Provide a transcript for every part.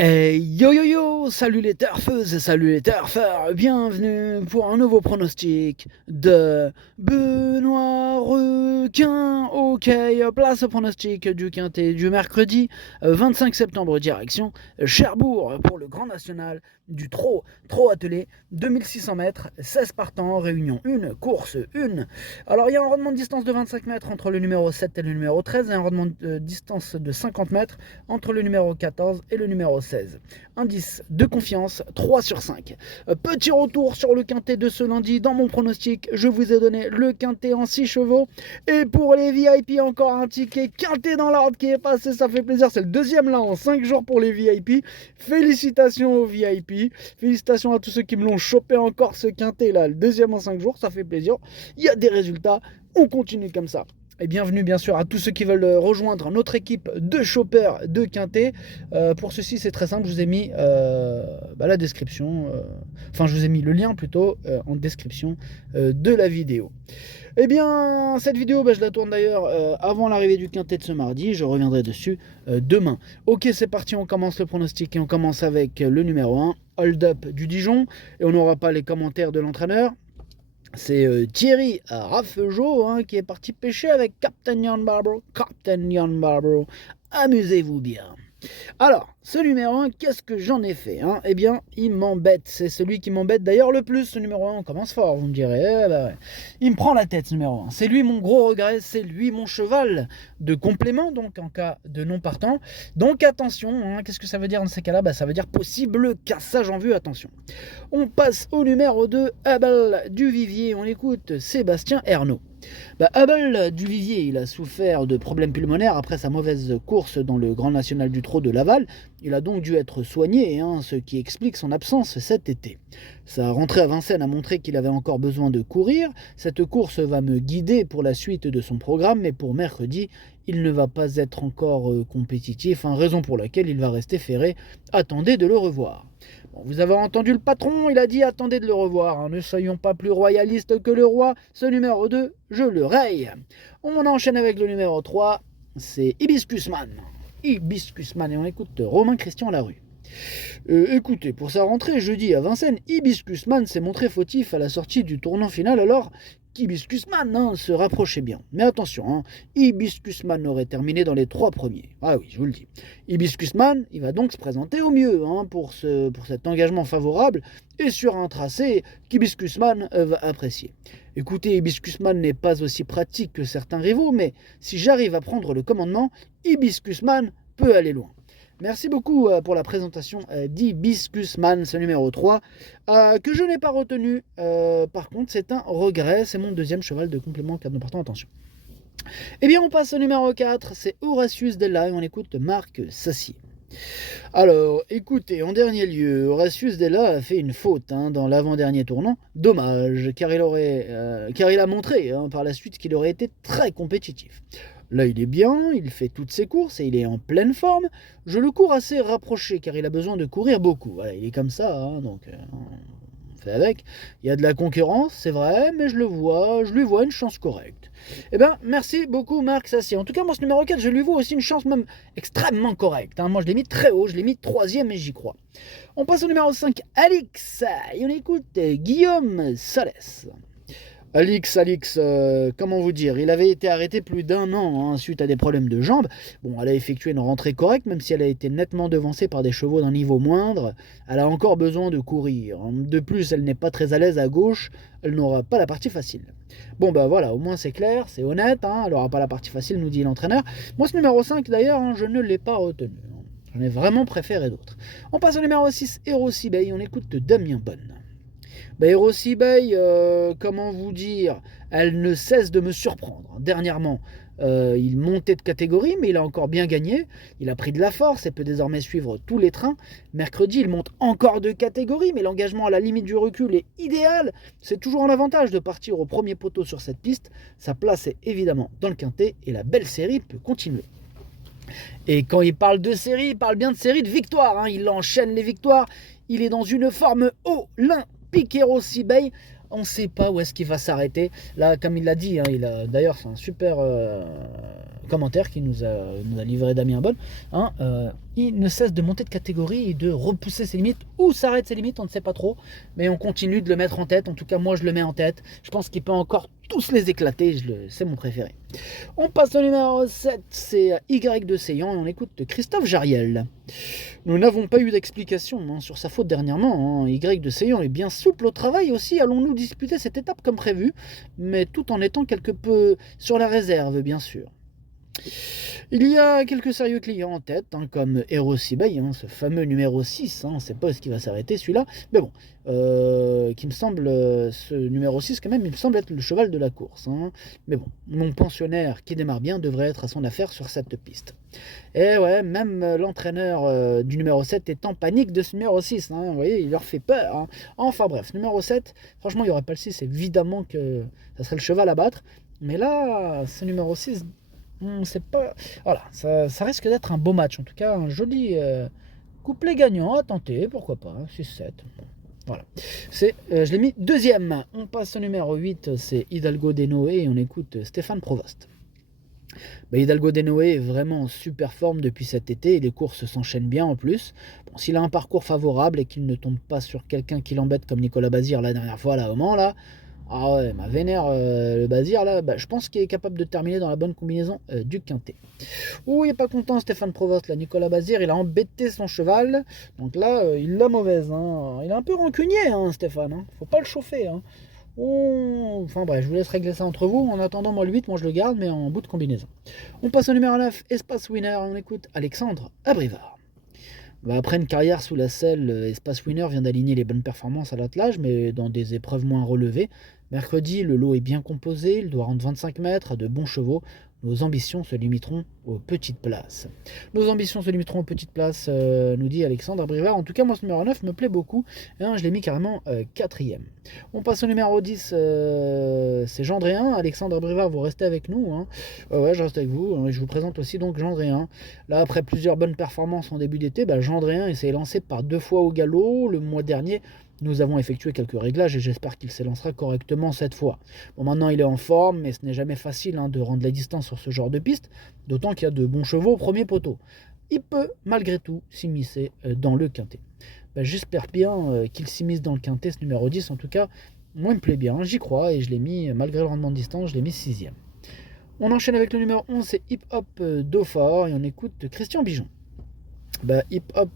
Hey yo yo yo, salut les turfeuses et salut les turfeurs, bienvenue pour un nouveau pronostic de Benoît Requin. Ok, place au pronostic du quintet du mercredi 25 septembre, direction Cherbourg pour le Grand National du Trot attelé, 2600 mètres, 16 partants, réunion 1, course 1. Alors il y a un rendement de distance de 25 mètres entre le numéro 7 et le numéro 13 et un rendement de distance de 50 mètres entre le numéro 14 et le numéro 16. Indice de confiance 3 sur 5. Petit retour sur le quintet de ce lundi. Dans mon pronostic, je vous ai donné le quintet en 6 chevaux. Et pour les VIP, encore un ticket quintet dans l'ordre qui est passé, ça fait plaisir. C'est le deuxième là en 5 jours pour les VIP. Félicitations aux VIP. Félicitations à tous ceux qui me l'ont chopé encore ce quintet là. Le deuxième en 5 jours, ça fait plaisir. Il y a des résultats. On continue comme ça. Et bienvenue bien sûr à tous ceux qui veulent rejoindre notre équipe de choppers de quintet. Pour ceci c'est très simple, je vous ai mis la description, je vous ai mis le lien plutôt en description de la vidéo. Eh bien cette vidéo je la tourne d'ailleurs avant l'arrivée du quintet de ce mardi, je reviendrai dessus demain. Ok, c'est parti, on commence le pronostic et on commence avec le numéro 1, Hold Up du Dijon, et on n'aura pas les commentaires de l'entraîneur. C'est Thierry Raffegeau qui est parti pêcher avec Captain Jan Barbaro. Captain Jan Barbaro, amusez-vous bien. Alors, ce numéro 1, qu'est-ce que j'en ai fait Eh bien, il m'embête. C'est celui qui m'embête d'ailleurs le plus, ce numéro 1. On commence fort, vous me direz. Ouais. Il me prend la tête, ce numéro 1. C'est lui mon gros regret, c'est lui mon cheval de complément, donc en cas de non partant. Donc attention, qu'est-ce que ça veut dire dans ces cas-là Ça veut dire possible cassage en vue, attention. On passe au numéro 2, Abel du Vivier. On écoute Sébastien Ernaud. Abel du Vivier, il a souffert de problèmes pulmonaires après sa mauvaise course dans le Grand National du Trot de Laval. Il a donc dû être soigné, ce qui explique son absence cet été. Sa rentrée à Vincennes a montré qu'il avait encore besoin de courir. Cette course va me guider pour la suite de son programme, mais pour mercredi, il ne va pas être encore compétitif, raison pour laquelle il va rester ferré. Attendez de le revoir. Vous avez entendu le patron, il a dit attendez de le revoir, ne soyons pas plus royalistes que le roi. Ce numéro 2, je le raye. On enchaîne avec le numéro 3, c'est Hibiscusman. Hibiscusman, et on écoute Romain Christian Larue. Écoutez, pour sa rentrée jeudi à Vincennes, Hibiscusman s'est montré fautif à la sortie du tournant final alors qu'Hibiscusman se rapprochait bien. Mais attention, Hibiscusman aurait terminé dans les 3 premiers. Ah oui, je vous le dis. Hibiscusman, il va donc se présenter au mieux pour cet engagement favorable et sur un tracé qu'Hibiscusman va apprécier. Écoutez, Hibiscusman n'est pas aussi pratique que certains rivaux, mais si j'arrive à prendre le commandement, Hibiscusman peut aller loin. Merci beaucoup pour la présentation d'Hibiscusman, ce numéro 3, que je n'ai pas retenu. Par contre, c'est un regret. C'est mon deuxième cheval de complément en cas de partant. Attention. Eh bien, on passe au numéro 4. C'est Horatius Della et on écoute Marc Sassier. Alors, écoutez, en dernier lieu, Horatius Della a fait une faute dans l'avant-dernier tournant. Dommage, car il a montré par la suite qu'il aurait été très compétitif. Là, il est bien, il fait toutes ses courses et il est en pleine forme. Je le cours assez rapproché car il a besoin de courir beaucoup. Voilà, il est comme ça, donc on fait avec. Il y a de la concurrence, c'est vrai, mais je lui vois une chance correcte. Eh bien, merci beaucoup Marc Sassier. En tout cas, moi, ce numéro 4, je lui vois aussi une chance même extrêmement correcte. Moi, je l'ai mis très haut, je l'ai mis 3e et j'y crois. On passe au numéro 5, Alix. Et on écoute Guillaume Salès. Alix, comment vous dire, il avait été arrêté plus d'1 an suite à des problèmes de jambes. Bon, elle a effectué une rentrée correcte, même si elle a été nettement devancée par des chevaux d'un niveau moindre. Elle a encore besoin de courir. De plus, elle n'est pas très à l'aise à gauche, elle n'aura pas la partie facile. Bon, voilà, au moins c'est clair, c'est honnête, elle n'aura pas la partie facile, nous dit l'entraîneur. Moi, ce numéro 5, d'ailleurs, je ne l'ai pas retenu. J'en ai vraiment préféré d'autres. On passe au numéro 6, Hero Sibey, on écoute Damien Bonne. Hero Sibey, comment vous dire, elle ne cesse de me surprendre. Dernièrement, il montait de catégorie, mais il a encore bien gagné. Il a pris de la force et peut désormais suivre tous les trains. Mercredi, il monte encore de catégorie, mais l'engagement à la limite du recul est idéal. C'est toujours un avantage de partir au premier poteau sur cette piste. Sa place est évidemment dans le quintet et la belle série peut continuer. Et quand il parle de série, il parle bien de série de victoires. Il enchaîne les victoires. Il est dans une forme olympique. Hero Sibey, on ne sait pas où est-ce qu'il va s'arrêter. Là, comme il l'a dit, d'ailleurs c'est un super commentaire qui nous a livré Damien Bonne, hein, il ne cesse de monter de catégorie et de repousser ses limites, ou s'arrête ses limites, on ne sait pas trop, mais on continue de le mettre en tête. En tout cas moi je le mets en tête, je pense qu'il peut encore tous les éclater, c'est mon préféré. On passe au numéro 7, c'est Y de Seillan, et on écoute Christophe Jariel. Nous n'avons pas eu d'explication sur sa faute dernièrement, hein. Y de Seillan est bien souple au travail aussi, allons-nous disputer cette étape comme prévu, mais tout en étant quelque peu sur la réserve bien sûr. Il y a quelques sérieux clients en tête, hein, comme Hero Sibey, ce fameux numéro 6, on ne sait pas ce qui va s'arrêter celui-là, mais bon, qui me semble, ce numéro 6 quand même, il me semble être le cheval de la course, mais bon, mon pensionnaire qui démarre bien devrait être à son affaire sur cette piste. Et ouais, même l'entraîneur du numéro 7 est en panique de ce numéro 6, vous voyez, il leur fait peur. Enfin bref, numéro 7, franchement il n'y aurait pas le 6, évidemment que ça serait le cheval à battre, mais là, ce numéro 6... c'est pas... Voilà, ça risque d'être un beau match. En tout cas, un joli couplet gagnant à tenter, pourquoi pas, 6-7. Voilà. Je l'ai mis deuxième. On passe au numéro 8, c'est Hidalgo de Noé, et on écoute Stéphane Provost. Hidalgo de Noé est vraiment en super forme depuis cet été, et les courses s'enchaînent bien en plus. Bon, s'il a un parcours favorable et qu'il ne tombe pas sur quelqu'un qui l'embête comme Nicolas Bazir la dernière fois, là, au Mans, là... Ah ouais, ma vénère, le Bazir là, je pense qu'il est capable de terminer dans la bonne combinaison du quintet. Ouh, il est pas content Stéphane Provost, là, Nicolas Bazir, il a embêté son cheval, donc là, il l'a mauvaise, il est un peu rancunier, Stéphane, faut pas le chauffer, Enfin bref, je vous laisse régler ça entre vous, en attendant, moi le 8, moi je le garde, mais en bout de combinaison. On passe au numéro 9, Espace Winner, on écoute Alexandre Abrivard. Après une carrière sous la selle, Espace Winner vient d'aligner les bonnes performances à l'attelage, mais dans des épreuves moins relevées. Mercredi, le lot est bien composé, il doit rendre 25 mètres à de bons chevaux. Nos ambitions se limiteront aux petites places. Nous dit Alexandre Abrivard. En tout cas, moi, ce numéro 9 me plaît beaucoup. Je l'ai mis carrément quatrième. On passe au numéro 10, c'est Gendréen. Alexandre Abrivard, vous restez avec nous. Ouais, je reste avec vous. Je vous présente aussi donc Gendréen. Là, après plusieurs bonnes performances en début d'été, Gendréen s'est lancé par 2 fois au galop. Le mois dernier, nous avons effectué quelques réglages et j'espère qu'il s'élancera correctement cette fois. Bon, maintenant il est en forme, mais ce n'est jamais facile de rendre la distance sur ce genre de piste, d'autant qu'il y a de bons chevaux au premier poteau. Il peut malgré tout s'immiscer dans le quintet. J'espère bien qu'il s'immisce dans le quintet, ce numéro 10. En tout cas, moi il me plaît bien, j'y crois et je l'ai mis, malgré le rendement de distance, je l'ai mis 6ème. On enchaîne avec le numéro 11, c'est Hip Hop Dauphin et on écoute Christian Bijon. Hip Hop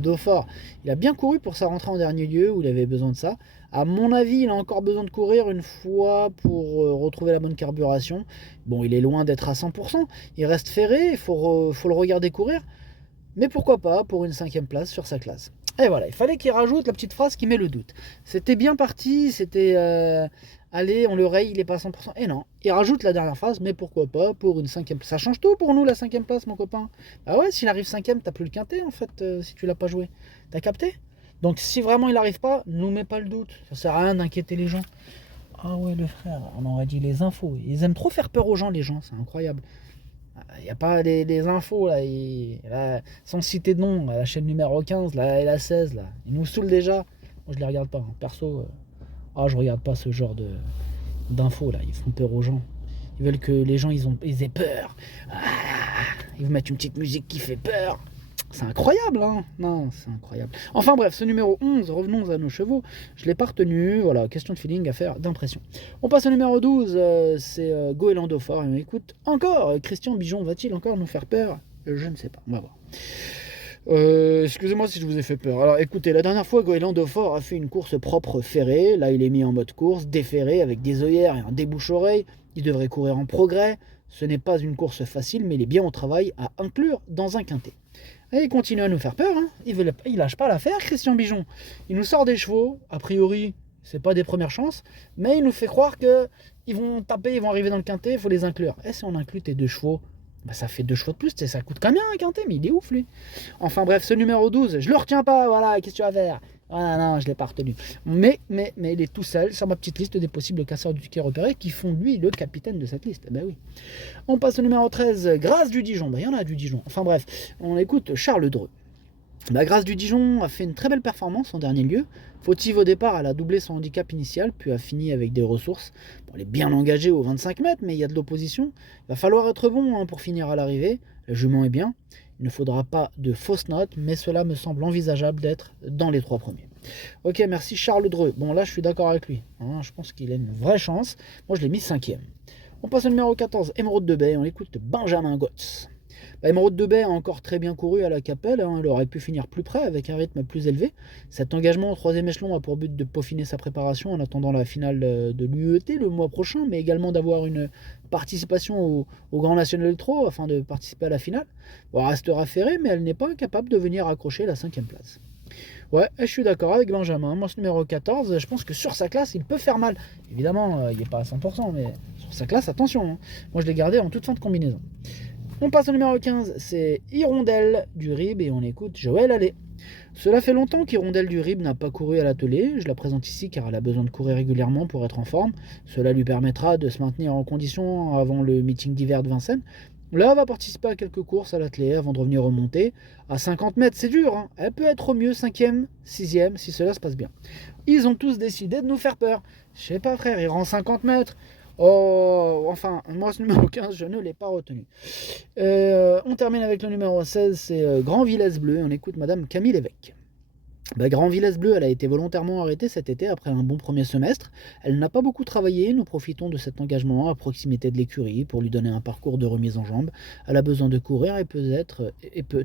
Dauphin, il a bien couru pour sa rentrée en dernier lieu où il avait besoin de ça. À mon avis, il a encore besoin de courir une fois pour retrouver la bonne carburation. Bon, il est loin d'être à 100%, il reste ferré, il faut le regarder courir. Mais pourquoi pas pour une 5ème place sur sa classe. Et voilà, il fallait qu'il rajoute la petite phrase qui met le doute. C'était bien parti, c'était... allez, on le raye, il est pas à 100%. Et non, il rajoute la dernière phrase, mais pourquoi pas pour une 5ème place. Ça change tout pour nous, la 5ème place, mon copain. Bah ouais, s'il arrive 5ème, t'as plus le quintet, en fait, si tu l'as pas joué. T'as capté? Donc si vraiment il arrive pas, nous mets pas le doute. Ça sert à rien d'inquiéter les gens. Ah ouais, le frère, on aurait dit les infos. Ils aiment trop faire peur aux gens, les gens, c'est incroyable. Il n'y a pas des infos, là, sans citer de nom, la chaîne numéro 15, là, et la 16, là. Ils nous saoulent déjà. Moi, je les regarde pas, perso... je regarde pas ce genre d'infos là, ils font peur aux gens. Ils veulent que les gens ils aient peur. Ils vous mettent une petite musique qui fait peur. C'est incroyable, Non, c'est incroyable. Enfin bref, ce numéro 11, revenons à nos chevaux. Je l'ai pas retenu, voilà, question de feeling, affaire d'impression. On passe au numéro 12, c'est Goéland Dauphin. Et on écoute encore, Christian Bijon va-t-il encore nous faire peur? Je ne sais pas, on va voir. Excusez-moi si je vous ai fait peur. Alors écoutez, la dernière fois, Goéland Dauphin a fait une course propre ferrée. Là, il est mis en mode course, déferré, avec des œillères et un débouche-oreille. Il devrait courir en progrès. Ce n'est pas une course facile, mais il est bien au travail à inclure dans un quintet. Et il continue à nous faire peur. Il lâche pas l'affaire, Christian Bijon. Il nous sort des chevaux. A priori, c'est pas des premières chances, mais il nous fait croire que ils vont taper, ils vont arriver dans le quintet, il faut les inclure. Et si on inclut tes 2 chevaux, ça fait 2 chevaux de plus, ça coûte combien un quintet? Mais il est ouf lui. Enfin bref, ce numéro 12, je le retiens pas, voilà, qu'est-ce que tu vas faire? Ah non, je l'ai pas retenu. Mais il est tout seul sur ma petite liste des possibles casseurs du ticket repérés qui font lui le capitaine de cette liste. Oui. On passe au numéro 13, Grâce du Dijon. Il y en a du Dijon. Enfin bref, on écoute Charles Dreux. La Grâce du Dijon a fait une très belle performance en dernier lieu. Fautive au départ, elle a doublé son handicap initial, puis a fini avec des ressources. Bon, elle est bien engagée aux 25 mètres, mais il y a de l'opposition. Il va falloir être bon pour finir à l'arrivée. Le jument est bien. Il ne faudra pas de fausses notes, mais cela me semble envisageable d'être dans les 3 premiers. Ok, merci Charles Dreux. Bon, là, je suis d'accord avec lui. Je pense qu'il a une vraie chance. Moi, je l'ai mis 5e. On passe au numéro 14, Émeraude de Bay. On écoute Benjamin Gotz. Émeraude de Bay a encore très bien couru à la Capelle, elle aurait pu finir plus près avec un rythme plus élevé. Cet engagement au 3e échelon a pour but de peaufiner sa préparation en attendant la finale de l'UET le mois prochain, mais également d'avoir une participation au Grand National Ultra afin de participer à la finale. Bon, elle restera ferrée, mais elle n'est pas incapable de venir accrocher la 5e place. Ouais, je suis d'accord avec Benjamin. Moi, ce numéro 14, je pense que sur sa classe, il peut faire mal. Évidemment, il n'est pas à 100%, mais sur sa classe, attention. Moi, je l'ai gardé en toute fin de combinaison. On passe au numéro 15, c'est Hirondelle du Rib et on écoute Joël Allais. Cela fait longtemps qu'Hirondelle du Rib n'a pas couru à l'atelier. Je la présente ici car elle a besoin de courir régulièrement pour être en forme. Cela lui permettra de se maintenir en condition avant le meeting d'hiver de Vincennes. Là, elle va participer à quelques courses à l'atelier avant de revenir remonter. À 50 mètres, c'est dur. Elle peut être au mieux 5e, 6e si cela se passe bien. Ils ont tous décidé de nous faire peur. Je sais pas frère, ils rendent 50 mètres. Oh, enfin, moi ce numéro 15, je ne l'ai pas retenu. On termine avec le numéro 16, c'est Grand Villesse Bleu. On écoute Madame Camille Lévesque. Grand Villesse Bleu, elle a été volontairement arrêtée cet été après un bon premier semestre. Elle n'a pas beaucoup travaillé, nous profitons de cet engagement à proximité de l'écurie pour lui donner un parcours de remise en jambes. Elle a besoin de courir et peut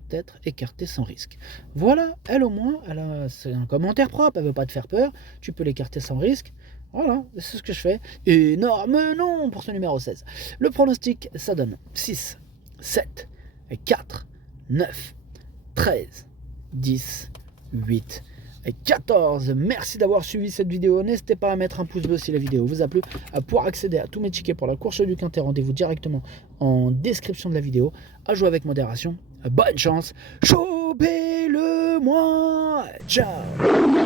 être écartée sans risque. Voilà, elle au moins, c'est un commentaire propre, elle veut pas te faire peur, tu peux l'écarter sans risque. Voilà, c'est ce que je fais. Énorme nom pour ce numéro 16. Le pronostic, ça donne 6, 7, 4, 9, 13, 10, 8 et 14. Merci d'avoir suivi cette vidéo. N'hésitez pas à mettre un pouce bleu si la vidéo vous a plu. Pour accéder à tous mes tickets pour la course du Quintet, rendez-vous directement en description de la vidéo. À jouer avec modération. Bonne chance. Chopez-le moi. Ciao.